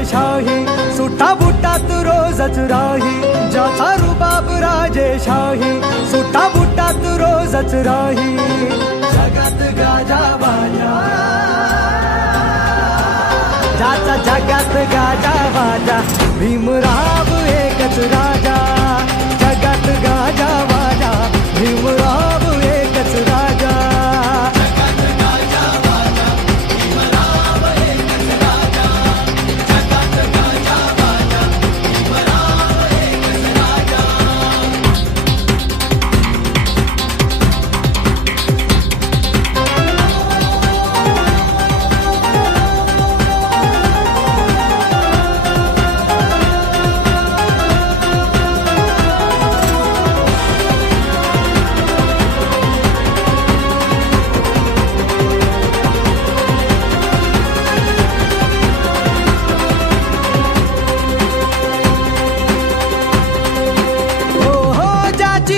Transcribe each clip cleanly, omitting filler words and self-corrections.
राजेशाही, सुट्टा बुट्टात रोजच राही, ज्याचा रुबाब राजेशाही, सुट्टा बुट्टात रोजच राही. जगात गाजा बाजा, ज्याचा जगात गाजा बाजा, भीमराव एकच राजा. जगात गाजा बाजा, भीमराव एकच राजा. जगात गाजा बाजा, भीमराव एकच राजा. जगात गाजा बाजा, भीमराव एकच राजा.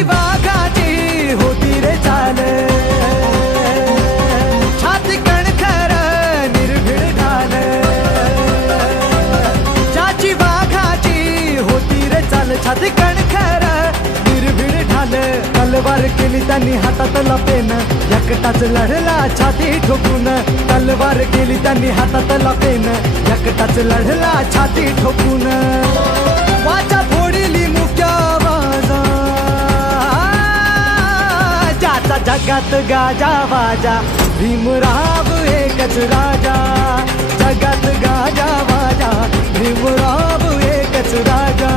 वाघाची होती रे चाल, छाती कणखर निर्भीड ढाल. ज्याची वाघाची होती रे चाल, छाती कणखर निर्भीड ढाल. तलवार केली त्यांनी हातात लपेन, एकटाच लढला छाती ठोकून. तलवार केली त्यांनी हातात लपेन, एकटाच लढला छाती ठोकून. वाचा फोडली मुक्या आवाजा, ज्याचा जगात गाजा बाजा, भीमराव एकच राजा. जगात गाजा बाजा, भीमराव एकच राजा.